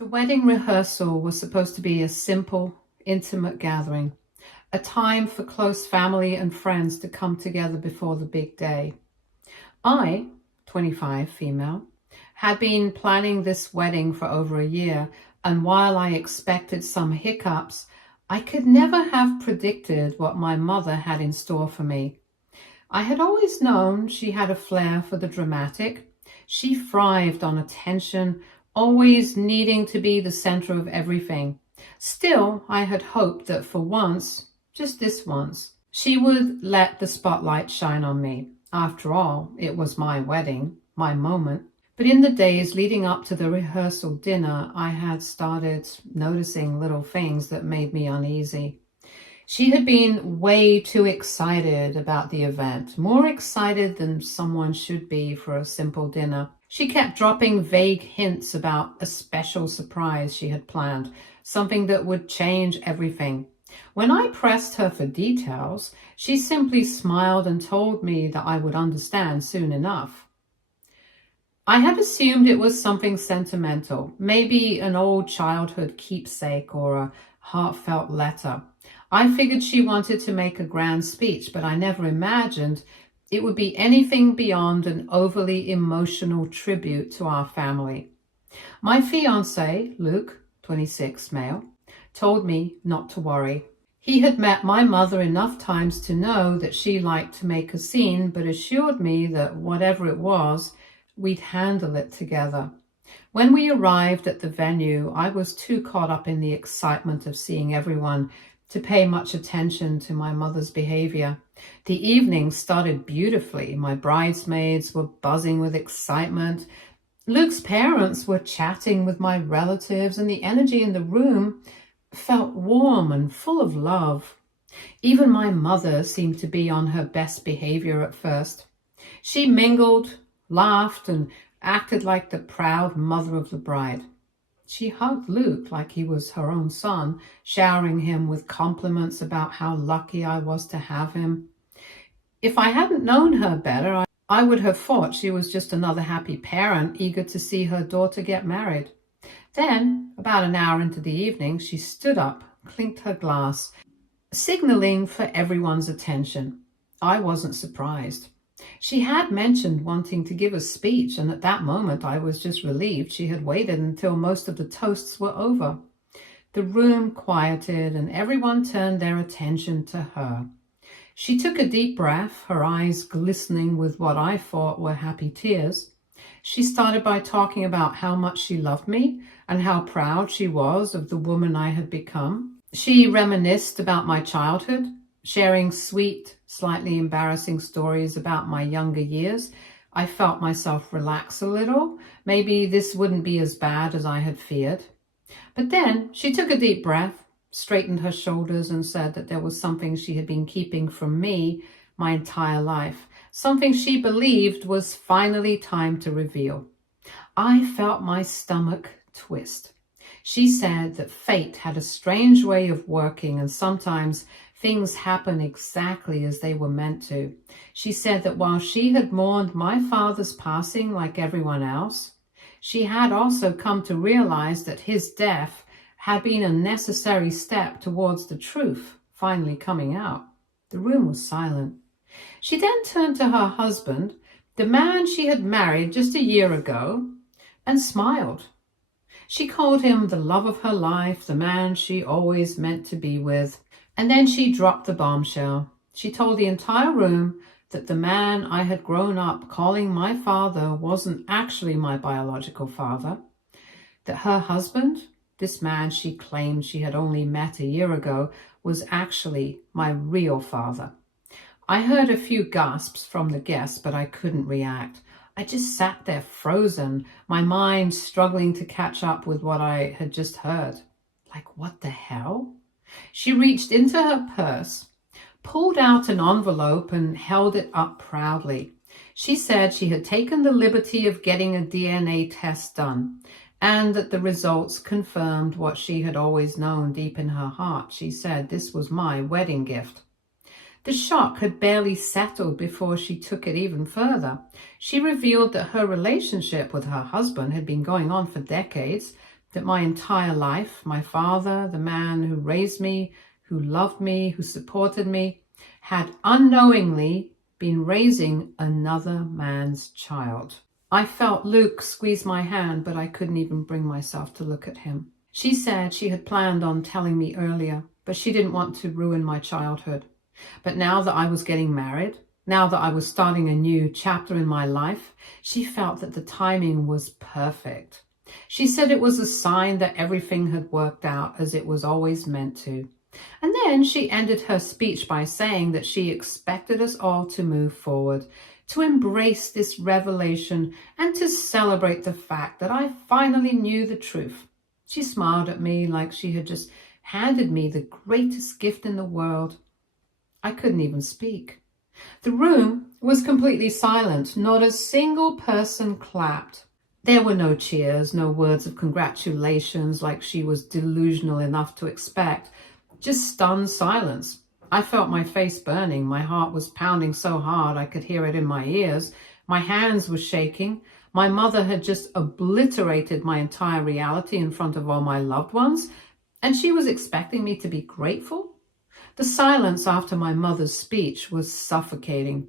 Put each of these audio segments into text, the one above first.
The wedding rehearsal was supposed to be a simple, intimate gathering, a time for close family and friends to come together before the big day. I, 25 female, had been planning this wedding for over a year, and while I expected some hiccups, I could never have predicted what my mother had in store for me. I had always known she had a flair for the dramatic. She thrived on attention, always needing to be the center of everything. Still, I had hoped that for once, just this once, she would let the spotlight shine on me. After all, it was my wedding, my moment. But in the days leading up to the rehearsal dinner, I had started noticing little things that made me uneasy. She had been way too excited about the event, more excited than someone should be for a simple dinner. She kept dropping vague hints about a special surprise she had planned, something that would change everything. When I pressed her for details, she simply smiled and told me that I would understand soon enough. I had assumed it was something sentimental, maybe an old childhood keepsake or a heartfelt letter. I figured she wanted to make a grand speech, but I never imagined it would be anything beyond an overly emotional tribute to our family. My fiancé, Luke, 26 male, told me not to worry. He had met my mother enough times to know that she liked to make a scene, but assured me that whatever it was, we'd handle it together. When we arrived at the venue, I was too caught up in the excitement of seeing everyone to pay much attention to my mother's behavior. The evening started beautifully. My bridesmaids were buzzing with excitement. Luke's parents were chatting with my relatives, and the energy in the room felt warm and full of love. Even my mother seemed to be on her best behavior at first. She mingled, laughed, and acted like the proud mother of the bride. She hugged Luke like he was her own son, showering him with compliments about how lucky I was to have him. If I hadn't known her better, I would have thought she was just another happy parent eager to see her daughter get married. Then, about an hour into the evening, she stood up, clinked her glass, signaling for everyone's attention. I wasn't surprised. She had mentioned wanting to give a speech, and at that moment I was just relieved she had waited until most of the toasts were over. The room quieted and everyone turned their attention to her. She took a deep breath, her eyes glistening with what I thought were happy tears. She started by talking about how much she loved me and how proud she was of the woman I had become. She reminisced about my childhood, sharing sweet, slightly embarrassing stories about my younger years. I felt myself relax a little. Maybe this wouldn't be as bad as I had feared. But then she took a deep breath, straightened her shoulders, and said that there was something she had been keeping from me my entire life, something she believed was finally time to reveal. I felt my stomach twist. She said that fate had a strange way of working, and sometimes things happen exactly as they were meant to. She said that while she had mourned my father's passing like everyone else, she had also come to realize that his death had been a necessary step towards the truth finally coming out. The room was silent. She then turned to her husband, the man she had married just a year ago, and smiled. She called him the love of her life, the man she always meant to be with. And then she dropped the bombshell. She told the entire room that the man I had grown up calling my father wasn't actually my biological father, that her husband, this man she claimed she had only met a year ago, was actually my real father. I heard a few gasps from the guests, but I couldn't react. I just sat there frozen, my mind struggling to catch up with what I had just heard. Like, what the hell? She reached into her purse, pulled out an envelope, and held it up proudly. She said she had taken the liberty of getting a DNA test done, and that the results confirmed what she had always known deep in her heart. She said this was my wedding gift. The shock had barely settled before she took it even further. She revealed that her relationship with her husband had been going on for decades, that my entire life, my father, the man who raised me, who loved me, who supported me, had unknowingly been raising another man's child. I felt Luke squeeze my hand, but I couldn't even bring myself to look at him. She said she had planned on telling me earlier, but she didn't want to ruin my childhood. But now that I was getting married, now that I was starting a new chapter in my life, she felt that the timing was perfect. She said it was a sign that everything had worked out as it was always meant to. And then she ended her speech by saying that she expected us all to move forward, to embrace this revelation, and to celebrate the fact that I finally knew the truth. She smiled at me like she had just handed me the greatest gift in the world. I couldn't even speak. The room was completely silent. Not a single person clapped. There were no cheers, no words of congratulations like she was delusional enough to expect. Just stunned silence. I felt my face burning. My heart was pounding so hard I could hear it in my ears. My hands were shaking. My mother had just obliterated my entire reality in front of all my loved ones, and she was expecting me to be grateful? The silence after my mother's speech was suffocating.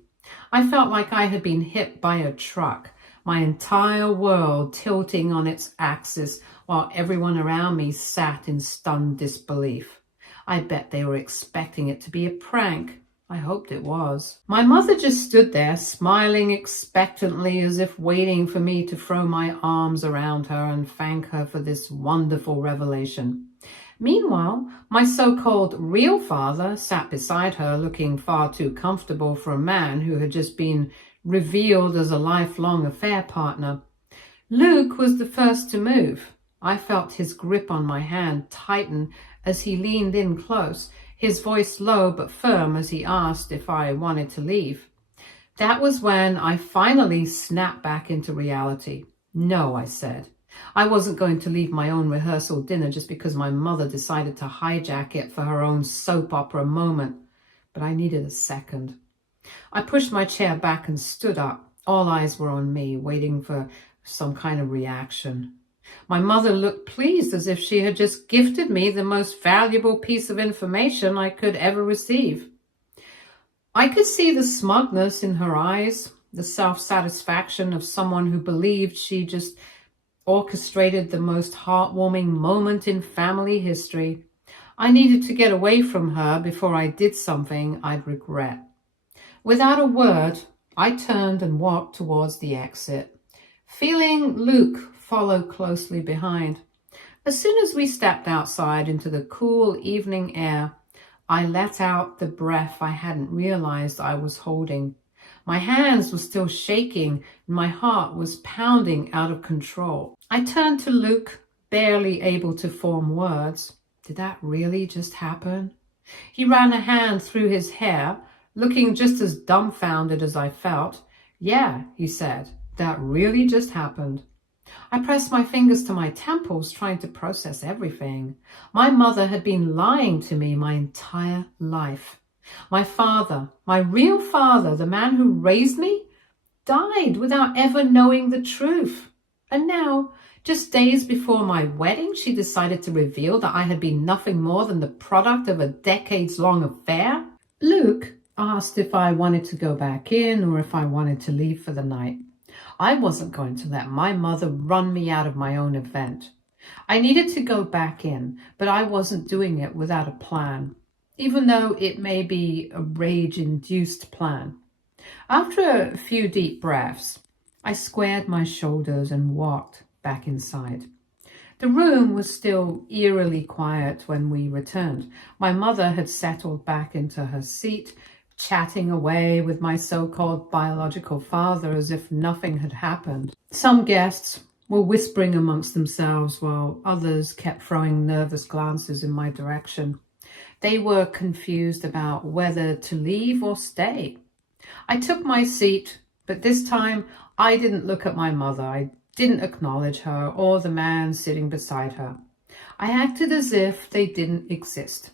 I felt like I had been hit by a truck, my entire world tilting on its axis while everyone around me sat in stunned disbelief. I bet they were expecting it to be a prank. I hoped it was. My mother just stood there, smiling expectantly as if waiting for me to throw my arms around her and thank her for this wonderful revelation. Meanwhile, my so-called real father sat beside her, looking far too comfortable for a man who had just been revealed as a lifelong affair partner. Luke was the first to move. I felt his grip on my hand tighten as he leaned in close, his voice low but firm as he asked if I wanted to leave. That was when I finally snapped back into reality. No, I said. I wasn't going to leave my own rehearsal dinner just because my mother decided to hijack it for her own soap opera moment. But I needed a second. I pushed my chair back and stood up. All eyes were on me, waiting for some kind of reaction. My mother looked pleased, as if she had just gifted me the most valuable piece of information I could ever receive. I could see the smugness in her eyes, the self-satisfaction of someone who believed she just orchestrated the most heartwarming moment in family history. I needed to get away from her before I did something I'd regret. Without a word, I turned and walked towards the exit, feeling Luke follow closely behind. As soon as we stepped outside into the cool evening air, I let out the breath I hadn't realized I was holding. My hands were still shaking and my heart was pounding out of control. I turned to Luke, barely able to form words. Did that really just happen? He ran a hand through his hair, looking just as dumbfounded as I felt. Yeah, he said, that really just happened. I pressed my fingers to my temples, trying to process everything. My mother had been lying to me my entire life. My father, my real father, the man who raised me, died without ever knowing the truth. And now, just days before my wedding, she decided to reveal that I had been nothing more than the product of a decades-long affair. Luke asked if I wanted to go back in or if I wanted to leave for the night. I wasn't going to let my mother run me out of my own event. I needed to go back in, but I wasn't doing it without a plan, even though it may be a rage-induced plan. After a few deep breaths, I squared my shoulders and walked back inside. The room was still eerily quiet when we returned. My mother had settled back into her seat, chatting away with my so-called biological father as if nothing had happened. Some guests were whispering amongst themselves while others kept throwing nervous glances in my direction. They were confused about whether to leave or stay. I took my seat, but this time I didn't look at my mother. I didn't acknowledge her or the man sitting beside her. I acted as if they didn't exist.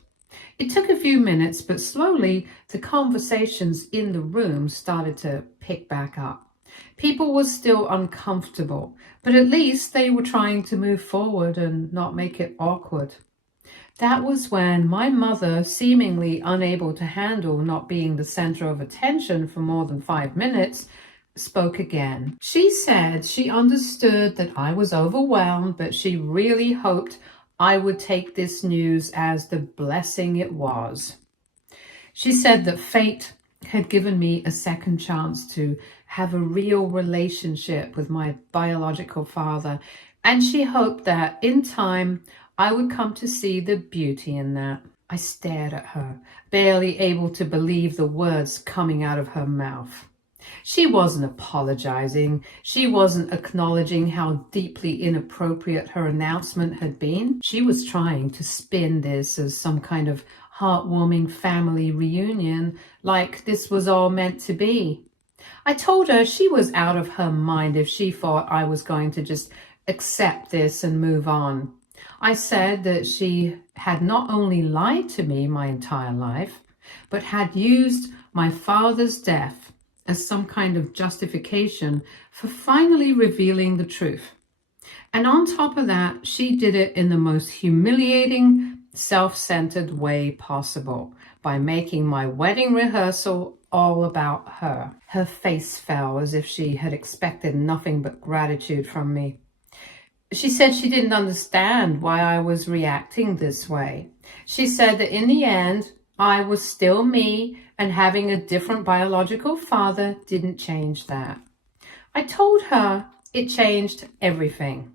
It took a few minutes, but slowly the conversations in the room started to pick back up. People were still uncomfortable, but at least they were trying to move forward and not make it awkward. That was when my mother, seemingly unable to handle not being the center of attention for more than 5 minutes, spoke again. She said she understood that I was overwhelmed, but she really hoped I would take this news as the blessing it was. She said that fate had given me a second chance to have a real relationship with my biological father, and she hoped that in time I would come to see the beauty in that. I stared at her, barely able to believe the words coming out of her mouth. She wasn't apologizing. She wasn't acknowledging how deeply inappropriate her announcement had been. She was trying to spin this as some kind of heartwarming family reunion, like this was all meant to be. I told her she was out of her mind if she thought I was going to just accept this and move on. I said that she had not only lied to me my entire life, but had used my father's death as some kind of justification for finally revealing the truth. And on top of that, she did it in the most humiliating, self-centered way possible by making my wedding rehearsal all about her. Her face fell as if she had expected nothing but gratitude from me. She said she didn't understand why I was reacting this way. She said that in the end, I was still me, and having a different biological father didn't change that. I told her it changed everything.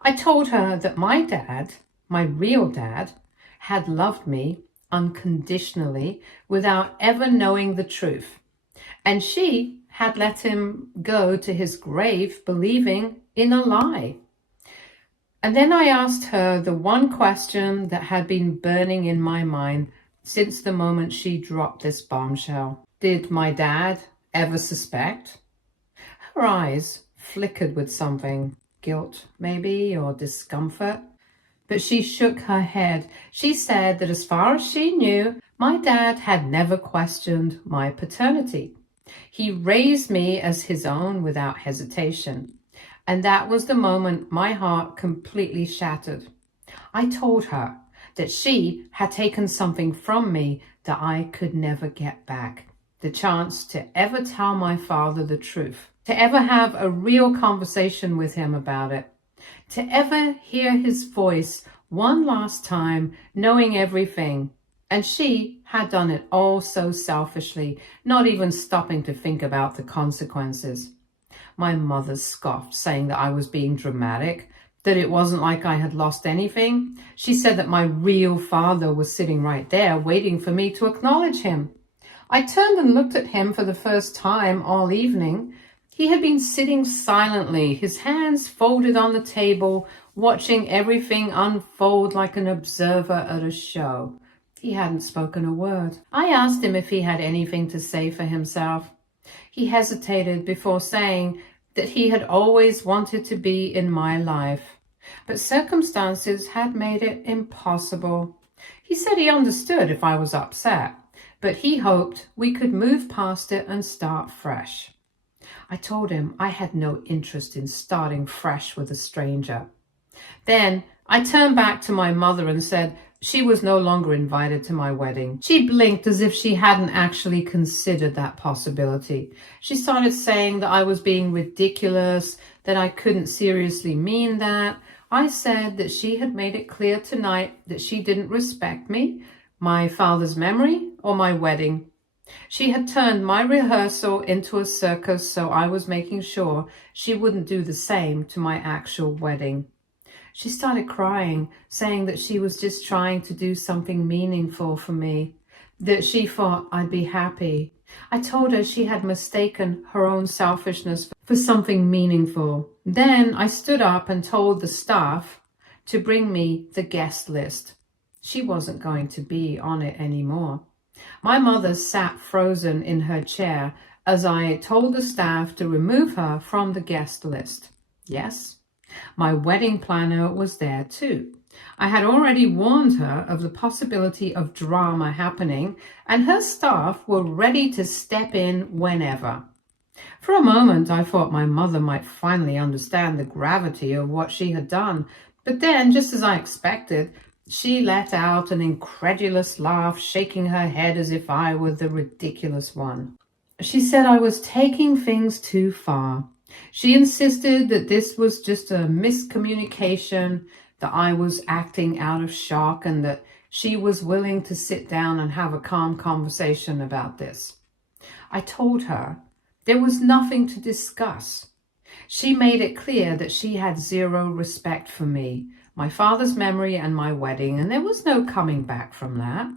I told her that my dad, my real dad, had loved me unconditionally without ever knowing the truth. And she had let him go to his grave believing in a lie. And then I asked her the one question that had been burning in my mind since the moment she dropped this bombshell. Did my dad ever suspect? Her eyes flickered with something, guilt maybe, or discomfort. But she shook her head. She said that as far as she knew, my dad had never questioned my paternity. He raised me as his own without hesitation. And that was the moment my heart completely shattered. I told her that she had taken something from me that I could never get back. The chance to ever tell my father the truth, to ever have a real conversation with him about it, to ever hear his voice one last time, knowing everything. And she had done it all so selfishly, not even stopping to think about the consequences. My mother scoffed, saying that I was being dramatic, that it wasn't like I had lost anything. She said that my real father was sitting right there, waiting for me to acknowledge him. I turned and looked at him for the first time all evening. He had been sitting silently, his hands folded on the table, watching everything unfold like an observer at a show. He hadn't spoken a word. I asked him if he had anything to say for himself. He hesitated before saying that he had always wanted to be in my life, but circumstances had made it impossible. He said he understood if I was upset, but he hoped we could move past it and start fresh. I told him I had no interest in starting fresh with a stranger. Then I turned back to my mother and said she was no longer invited to my wedding. She blinked as if she hadn't actually considered that possibility. She started saying that I was being ridiculous, that I couldn't seriously mean that. I said that she had made it clear tonight that she didn't respect me, my father's memory, or my wedding. She had turned my rehearsal into a circus, so I was making sure she wouldn't do the same to my actual wedding. She started crying, saying that she was just trying to do something meaningful for me, that she thought I'd be happy. I told her she had mistaken her own selfishness for something meaningful. Then I stood up and told the staff to bring me the guest list. She wasn't going to be on it anymore. My mother sat frozen in her chair as I told the staff to remove her from the guest list. Yes, my wedding planner was there too. I had already warned her of the possibility of drama happening, and her staff were ready to step in whenever. For a moment, I thought my mother might finally understand the gravity of what she had done. But then, just as I expected, she let out an incredulous laugh, shaking her head as if I were the ridiculous one. She said I was taking things too far. She insisted that this was just a miscommunication, that I was acting out of shock, and that she was willing to sit down and have a calm conversation about this. I told her there was nothing to discuss. She made it clear that she had zero respect for me, my father's memory, and my wedding, and there was no coming back from that.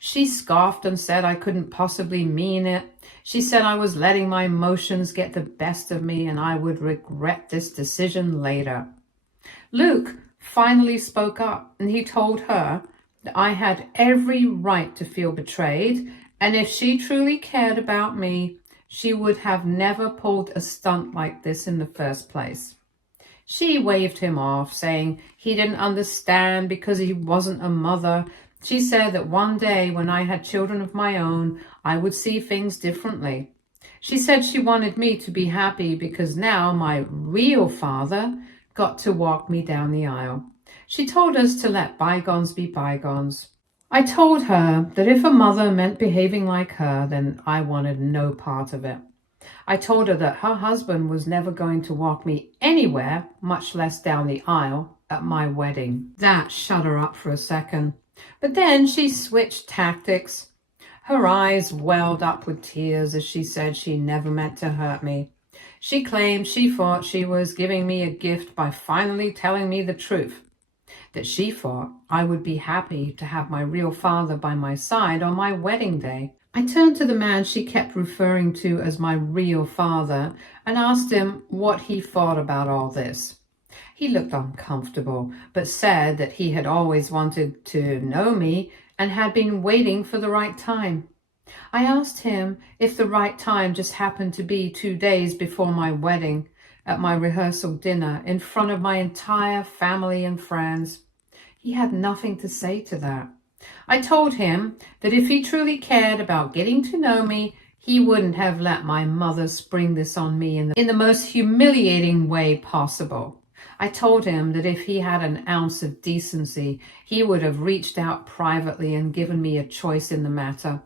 She scoffed and said I couldn't possibly mean it. She said I was letting my emotions get the best of me and I would regret this decision later. Luke finally spoke up, and he told her that I had every right to feel betrayed, and if she truly cared about me, she would have never pulled a stunt like this in the first place. She waved him off, saying he didn't understand because he wasn't a mother. She said that one day when I had children of my own, I would see things differently. She said she wanted me to be happy because now my real father got to walk me down the aisle. She told us to let bygones be bygones. I told her that if a mother meant behaving like her, then I wanted no part of it. I told her that her husband was never going to walk me anywhere, much less down the aisle, at my wedding. That shut her up for a second. But then she switched tactics. Her eyes welled up with tears as she said she never meant to hurt me. She claimed she thought she was giving me a gift by finally telling me the truth, that she thought I would be happy to have my real father by my side on my wedding day. I turned to the man she kept referring to as my real father and asked him what he thought about all this. He looked uncomfortable, but said that he had always wanted to know me and had been waiting for the right time. I asked him if the right time just happened to be 2 days before my wedding, at my rehearsal dinner in front of my entire family and friends. He had nothing to say to that. I told him that if he truly cared about getting to know me, he wouldn't have let my mother spring this on me in the most humiliating way possible. I told him that if he had an ounce of decency, he would have reached out privately and given me a choice in the matter.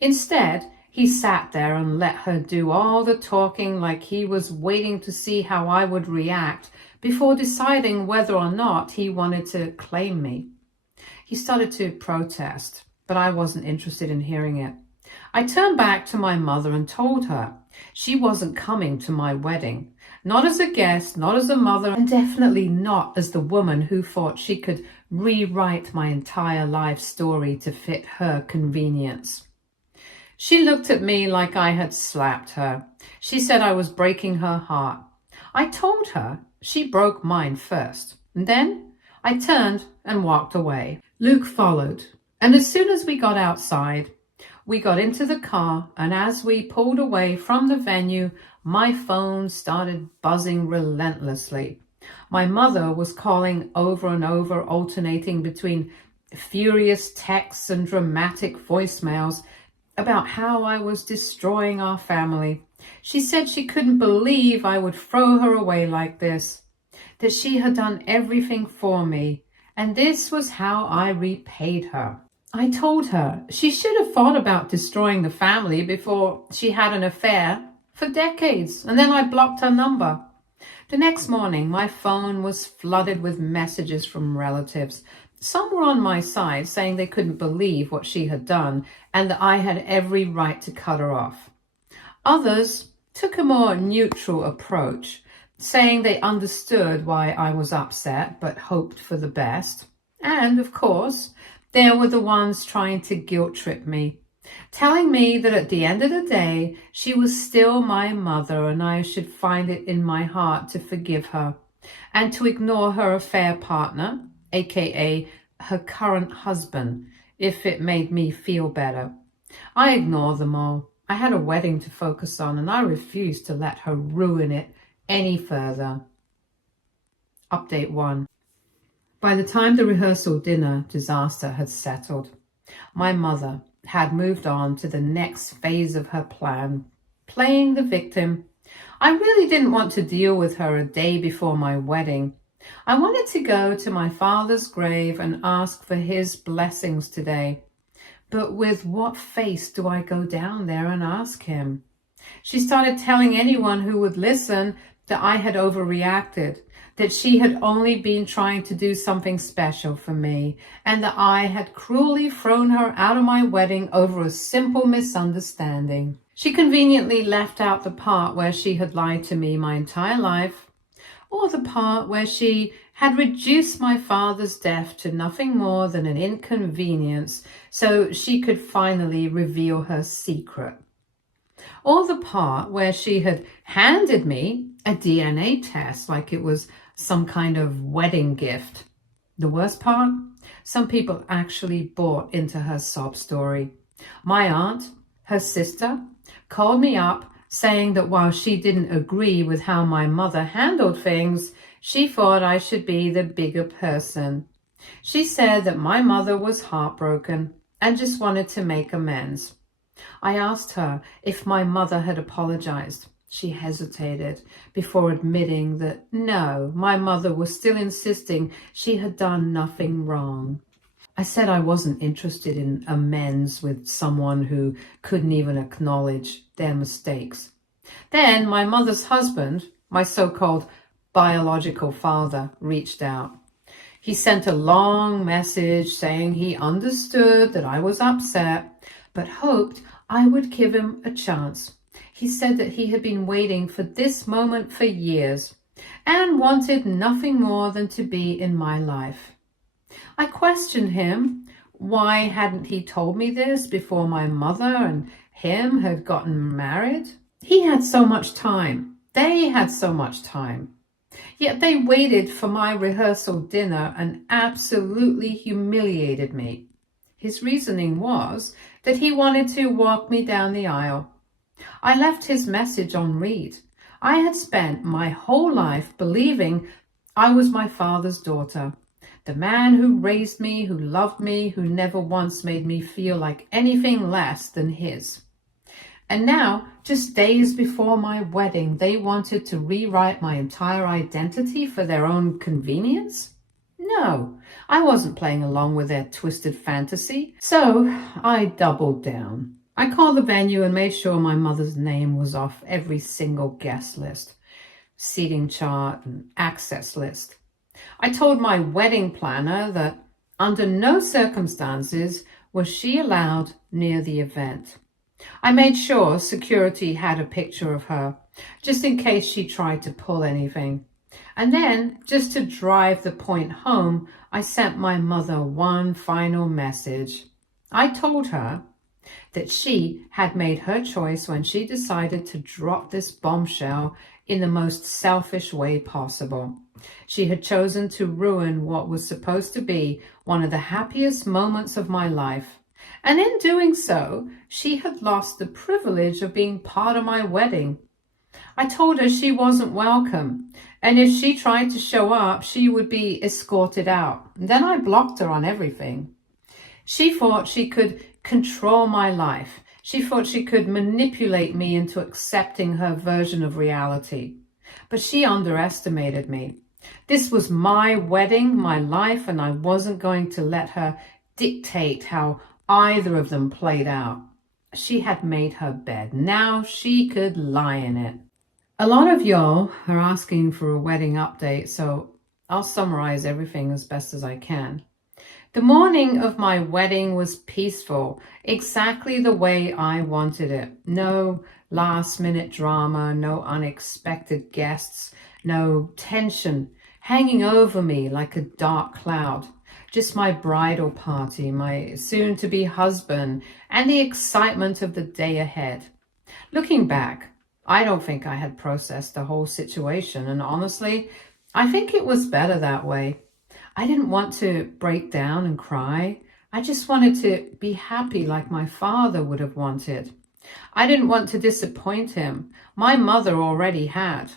Instead, he sat there and let her do all the talking like he was waiting to see how I would react before deciding whether or not he wanted to claim me. He started to protest, but I wasn't interested in hearing it. I turned back to my mother and told her she wasn't coming to my wedding, not as a guest, not as a mother, and definitely not as the woman who thought she could rewrite my entire life story to fit her convenience. She looked at me like I had slapped her. She said I was breaking her heart. I told her she broke mine first. And then I turned and walked away. Luke followed, and as soon as we got outside, we got into the car, and as we pulled away from the venue, my phone started buzzing relentlessly. My mother was calling over and over, alternating between furious texts and dramatic voicemails about how I was destroying our family. She said she couldn't believe I would throw her away like this, that she had done everything for me, and this was how I repaid her. I told her she should have thought about destroying the family before she had an affair for decades, and then I blocked her number. The next morning, my phone was flooded with messages from relatives. Some were on my side, saying they couldn't believe what she had done and that I had every right to cut her off. Others took a more neutral approach, saying they understood why I was upset but hoped for the best. And, of course, there were the ones trying to guilt-trip me, telling me that at the end of the day, she was still my mother and I should find it in my heart to forgive her and to ignore her affair partner, aka her current husband, if it made me feel better. I ignored them all. I had a wedding to focus on and I refused to let her ruin it any further. Update 1. By the time the rehearsal dinner disaster had settled, my mother had moved on to the next phase of her plan. playing the victim. I really didn't want to deal with her a day before my wedding. I wanted to go to my father's grave and ask for his blessings today. But with what face do I go down there and ask him? She started telling anyone who would listen that I had overreacted, that she had only been trying to do something special for me, and that I had cruelly thrown her out of my wedding over a simple misunderstanding. She conveniently left out the part where she had lied to me my entire life, or the part where she had reduced my father's death to nothing more than an inconvenience so she could finally reveal her secret, or the part where she had handed me a DNA test like it was some kind of wedding gift. The worst part? Some people actually bought into her sob story. My aunt, her sister, called me up saying that while she didn't agree with how my mother handled things, she thought I should be the bigger person. She said that my mother was heartbroken and just wanted to make amends. I asked her if my mother had apologized. She hesitated before admitting that no, my mother was still insisting she had done nothing wrong. I said I wasn't interested in amends with someone who couldn't even acknowledge their mistakes. Then my mother's husband, my so-called biological father, reached out. He sent a long message saying he understood that I was upset, but hoped I would give him a chance. He said that he had been waiting for this moment for years and wanted nothing more than to be in my life. I questioned him. Why hadn't he told me this before my mother and him had gotten married? He had so much time. They had so much time. Yet they waited for my rehearsal dinner and absolutely humiliated me. His reasoning was that he wanted to walk me down the aisle. I left his message on read. I had spent my whole life believing I was my father's daughter, the man who raised me, who loved me, who never once made me feel like anything less than his. And now, just days before my wedding, they wanted to rewrite my entire identity for their own convenience? No, I wasn't playing along with their twisted fantasy, so I doubled down. I called the venue and made sure my mother's name was off every single guest list, seating chart, and access list. I told my wedding planner that under no circumstances was she allowed near the event. I made sure security had a picture of her, just in case she tried to pull anything. And then, just to drive the point home, I sent my mother one final message. I told her that she had made her choice when she decided to drop this bombshell in the most selfish way possible. She had chosen to ruin what was supposed to be one of the happiest moments of my life. And in doing so, she had lost the privilege of being part of my wedding. I told her she wasn't welcome, and if she tried to show up, she would be escorted out. And then I blocked her on everything. She thought she could control my life. She thought she could manipulate me into accepting her version of reality. But she underestimated me. This was my wedding, my life, and I wasn't going to let her dictate how either of them played out. She had made her bed. Now she could lie in it. A lot of y'all are asking for a wedding update, so I'll summarize everything as best as I can. The morning of my wedding was peaceful, exactly the way I wanted it. No last-minute drama, no unexpected guests, no tension hanging over me like a dark cloud. Just my bridal party, my soon-to-be husband, and the excitement of the day ahead. Looking back, I don't think I had processed the whole situation, and honestly, I think it was better that way. I didn't want to break down and cry. I just wanted to be happy like my father would have wanted. I didn't want to disappoint him. My mother already had.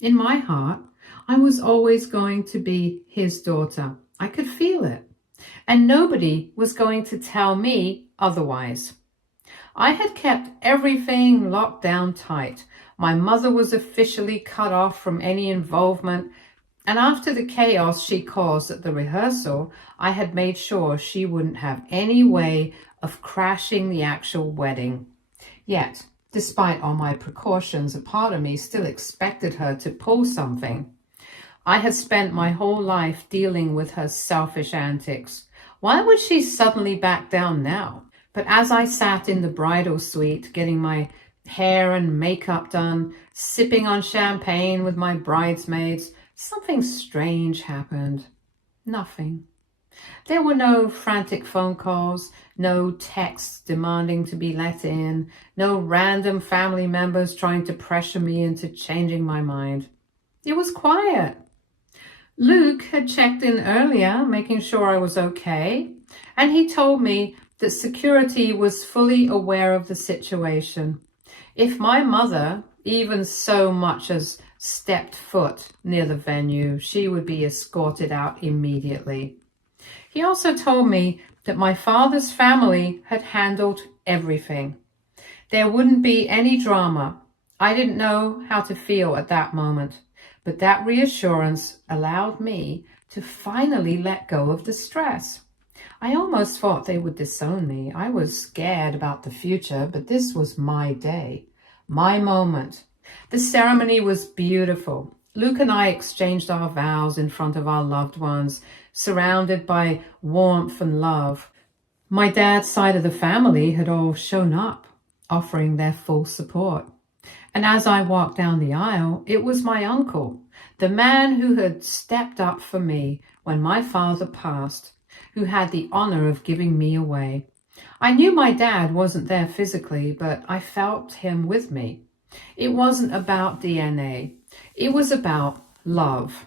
In my heart, I was always going to be his daughter. I could feel it. And nobody was going to tell me otherwise. I had kept everything locked down tight. My mother was officially cut off from any involvement, and after the chaos she caused at the rehearsal, I had made sure she wouldn't have any way of crashing the actual wedding. Yet, despite all my precautions, a part of me still expected her to pull something. I had spent my whole life dealing with her selfish antics. Why would she suddenly back down now? But as I sat in the bridal suite, getting my hair and makeup done, sipping on champagne with my bridesmaids, something strange happened. Nothing. There were no frantic phone calls, no texts demanding to be let in, no random family members trying to pressure me into changing my mind. It was quiet. Luke had checked in earlier, making sure I was okay, and he told me that security was fully aware of the situation. If my mother even so much as stepped foot near the venue, she would be escorted out immediately. He also told me that my father's family had handled everything. There wouldn't be any drama. I didn't know how to feel at that moment, but that reassurance allowed me to finally let go of the stress. I almost thought they would disown me. I was scared about the future, but this was my day, my moment. The ceremony was beautiful. Luke and I exchanged our vows in front of our loved ones, surrounded by warmth and love. My dad's side of the family had all shown up, offering their full support. And as I walked down the aisle, it was my uncle, the man who had stepped up for me when my father passed, who had the honor of giving me away. I knew my dad wasn't there physically, but I felt him with me. It wasn't about DNA. It was about love.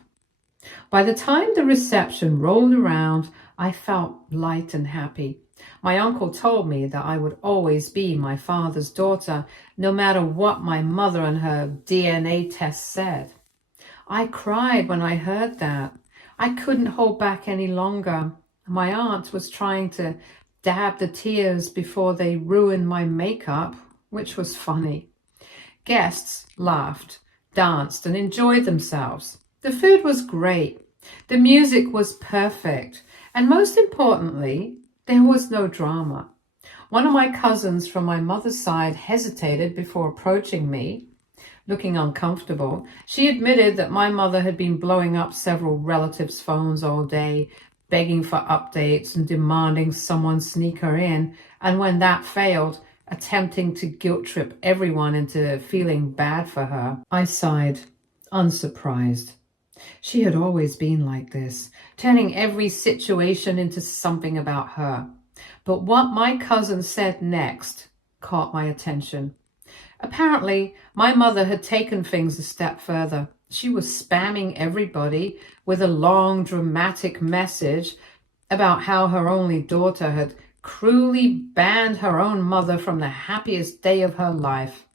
By the time the reception rolled around, I felt light and happy. My uncle told me that I would always be my father's daughter, no matter what my mother and her DNA test said. I cried when I heard that. I couldn't hold back any longer. My aunt was trying to dab the tears before they ruined my makeup, which was funny. Guests laughed, danced, and enjoyed themselves. The food was great. The music was perfect. And most importantly, there was no drama. One of my cousins from my mother's side hesitated before approaching me, looking uncomfortable. She admitted that my mother had been blowing up several relatives' phones all day, begging for updates and demanding someone sneak her in, and when that failed, attempting to guilt trip everyone into feeling bad for her. I sighed, unsurprised. She had always been like this, turning every situation into something about her. But what my cousin said next caught my attention. Apparently, my mother had taken things a step further. She was spamming everybody with a long, dramatic message about how her only daughter had cruelly banned her own mother from the happiest day of her life,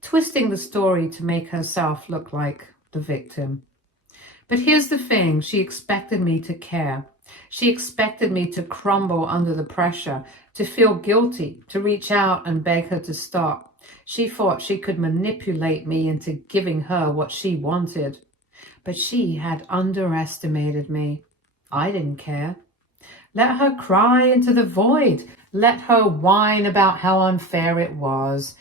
twisting the story to make herself look like the victim. But here's the thing, she expected me to care. She expected me to crumble under the pressure, to feel guilty, to reach out and beg her to stop. She thought she could manipulate me into giving her what she wanted. But she had underestimated me. I didn't care. Let her cry into the void. Let her whine about how unfair it was.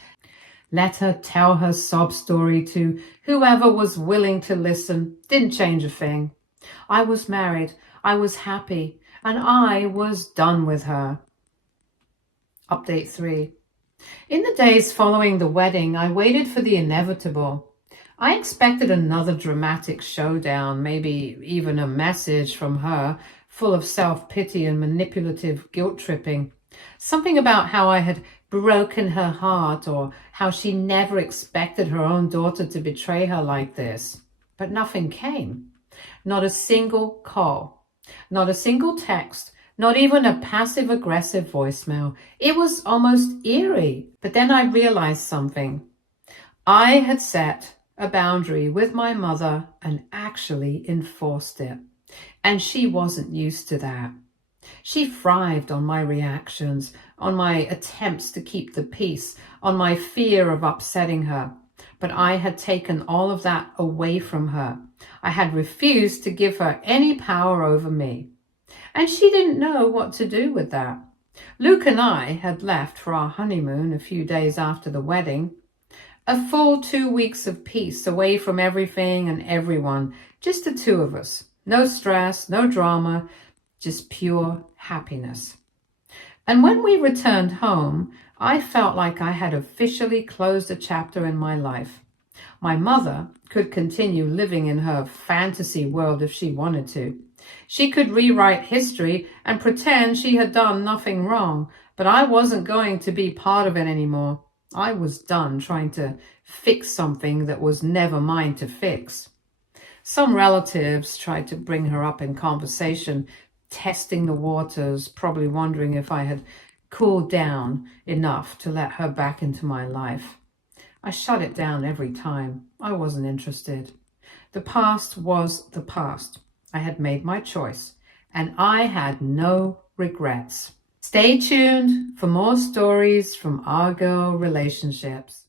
Let her tell her sob story to whoever was willing to listen. Didn't change a thing. I was married. I was happy. And I was done with her. Update 3. In the days following the wedding, I waited for the inevitable. I expected another dramatic showdown, maybe even a message from her, full of self-pity and manipulative guilt-tripping. Something about how I had broken her heart, or how she never expected her own daughter to betray her like this. But nothing came. Not a single call. Not a single text. Not even a passive-aggressive voicemail. It was almost eerie. But then I realized something. I had set a boundary with my mother and actually enforced it. And she wasn't used to that. She thrived on my reactions, on my attempts to keep the peace, on my fear of upsetting her. But I had taken all of that away from her. I had refused to give her any power over me. And she didn't know what to do with that. Luke and I had left for our honeymoon a few days after the wedding. A full 2 weeks of peace, away from everything and everyone. Just the two of us. No stress, no drama, just pure happiness. And when we returned home, I felt like I had officially closed a chapter in my life. My mother could continue living in her fantasy world if she wanted to. She could rewrite history and pretend she had done nothing wrong, but I wasn't going to be part of it anymore. I was done trying to fix something that was never mine to fix. Some relatives tried to bring her up in conversation, testing the waters, probably wondering if I had cooled down enough to let her back into my life. I shut it down every time. I wasn't interested. The past was the past. I had made my choice, and I had no regrets. Stay tuned for more stories from our girl relationships.